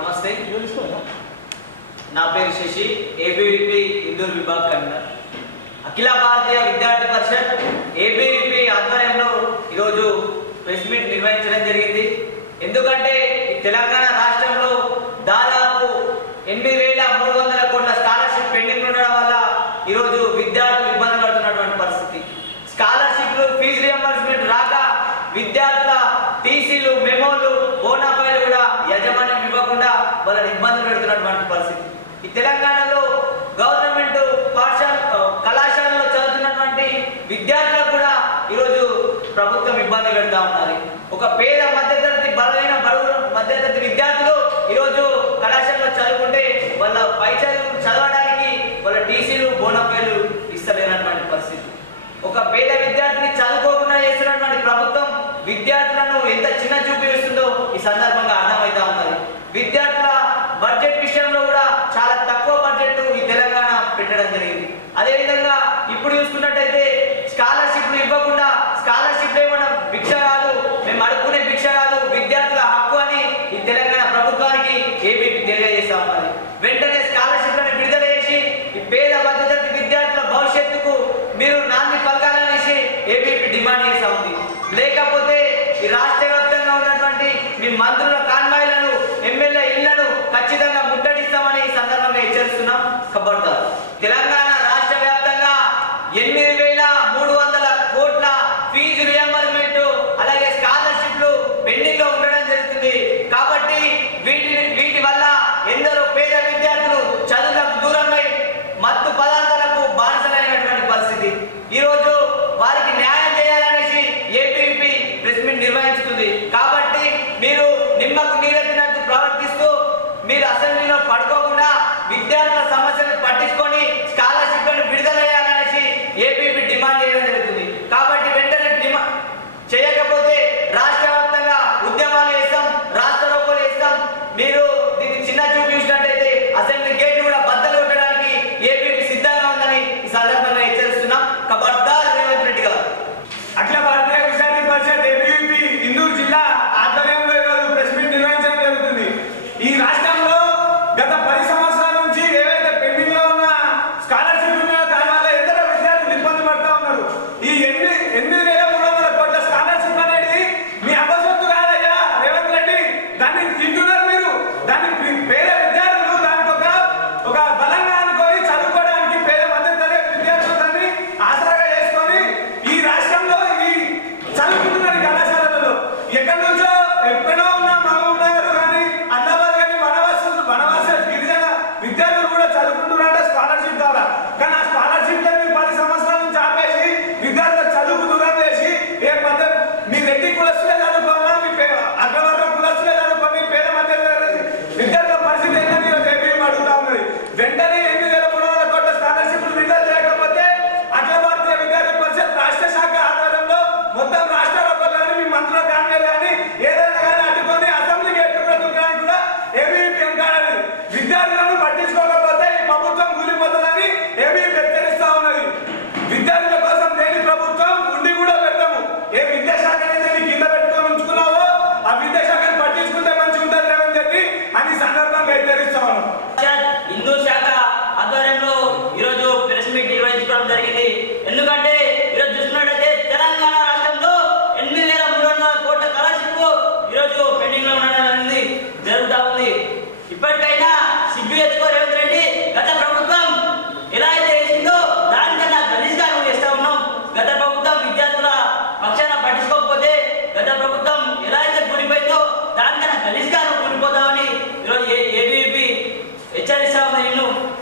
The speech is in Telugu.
నమస్తే. నా పేరు శశి, ఏబీవీపీ ఇందూరు విభాగ్ కన్వీనర్. అఖిల భారతీయ విద్యార్థి పరిషత్ ఏబీవీపీ ఆధ్వర్యంలో ఈరోజు ప్రెస్ మీట్ నిర్వహించడం జరిగింది. ఎందుకంటే తెలంగాణ రాష్ట్రంలో దాదాపు 8,300 కోట్ల స్కాలర్షిప్ పెండింగ్ ఉండడం వల్ల ఈరోజు విద్యార్థులు ఇబ్బంది పడుతున్నటువంటి పరిస్థితి. స్కాలర్షిప్లు, ఫీజు రియంబర్స్మెంట్ రాక విద్యార్థుల టీసీలు, మెమోలు, బోనాఫైలు కూడా యాజమాన్యం ఇవ్వకుండా వాళ్ళని ఇబ్బందులు పెడుతున్నటువంటి పరిస్థితి. ఈ తెలంగాణలో గవర్నమెంట్ కళాశాలలో చదువుతున్నటువంటి విద్యార్థులకు కూడా ఈరోజు ప్రభుత్వం ఇబ్బంది పెడతా ఉన్నది. ఒక పేద మధ్యతరగతి, బలమైన బడుగు మధ్యతరగతి విద్యార్థులు ఈరోజు కళాశాలలో చదువుకుంటే వాళ్ళ పై చదువు చదవడానికి వాళ్ళ టీసీలు, బోనాఫైలు ఇస్తలేనటువంటి పరిస్థితి. ఒక పేద విద్యార్థిని చదువుకోకుండా చేస్తున్నటువంటి ప్రభుత్వం విద్యార్థులను ఎంత చిన్న చూపు ఇస్తుందో ఈ సందర్భంగా అర్థమవుతా ఉన్నది. విద్యార్థుల బడ్జెట్ విషయంలో కూడా చాలా తక్కువ బడ్జెట్ ఈ తెలంగాణ పెట్టడం జరిగింది. అదేవిధంగా ఇప్పుడు చూసుకున్నట్టయితే స్కాలర్షిప్లు ఇవ్వకుండా, స్కాలర్షిప్లు ఏమన్నా భిక్ష కాదు, మేము అడుక్కునే భిక్ష కాదు, విద్యార్థుల హక్కు అని ఈ తెలంగాణ ప్రభుత్వానికి ఏబీపీ తెలియజేస్తా ఉన్నది. వెంటనే స్కాలర్షిప్లను విడుదల చేసి ఈ పేద మధ్యతరగతి విద్యార్థుల భవిష్యత్తుకు మీరు నాంది పలకాలనేసి ఏబీపీ డిమాండ్ చేస్తా ఉంది. లేకపోతే ఈ రాష్ట్ర వ్యాప్తంగా ఉన్నటువంటి మీ మంత్రుల కాన్వాయ్లను, ఎమ్మెల్యే ఇళ్లను ఖచ్చితంగా ముట్టడిస్తామని ఈ సందర్భంగా హెచ్చరిస్తున్నాం. ఖబర్దార్. తెలంగాణ రాష్ట్ర వ్యాప్తంగా 8,300 కోట్ల ఫీజు రియంబర్స్మెంట్ అలాగే స్కాలర్షిప్లు పెండింగ్ లో ఉండడం జరుగుతుంది. కాబట్టి వీటి వల్ల ఎందరో పేద విద్యార్థులు చదువులకు దూరమై మత్తు పదార్థాలకు బానిసలైనటువంటి పరిస్థితి. ఈరోజు వారికి న్యాయం చేయాలనేసి ఏబీవీపీ ప్రెస్ మీట్ నిర్వహిస్తుంది. కాబట్టి మీరు నిమ్మకు నీరెత్తినట్టు ప్రవర్తిస్తూ మీరు అసెంబ్లీలో పడుకోకుండా విద్యార్థుల సమస్యలను పట్టించుకొని స్కాలర్షిప్లను విడుదల చేయాలనేసి ఏబీవీ డిమాండ్ చేయడం జరుగుతుంది. కాబట్టి వెంటనే చేయకపోతే రాష్ట్ర వ్యాప్తంగా ఉద్యమాలు చేస్తాం, రాష్ట్ర రోకోలు చేస్తాం. మీరు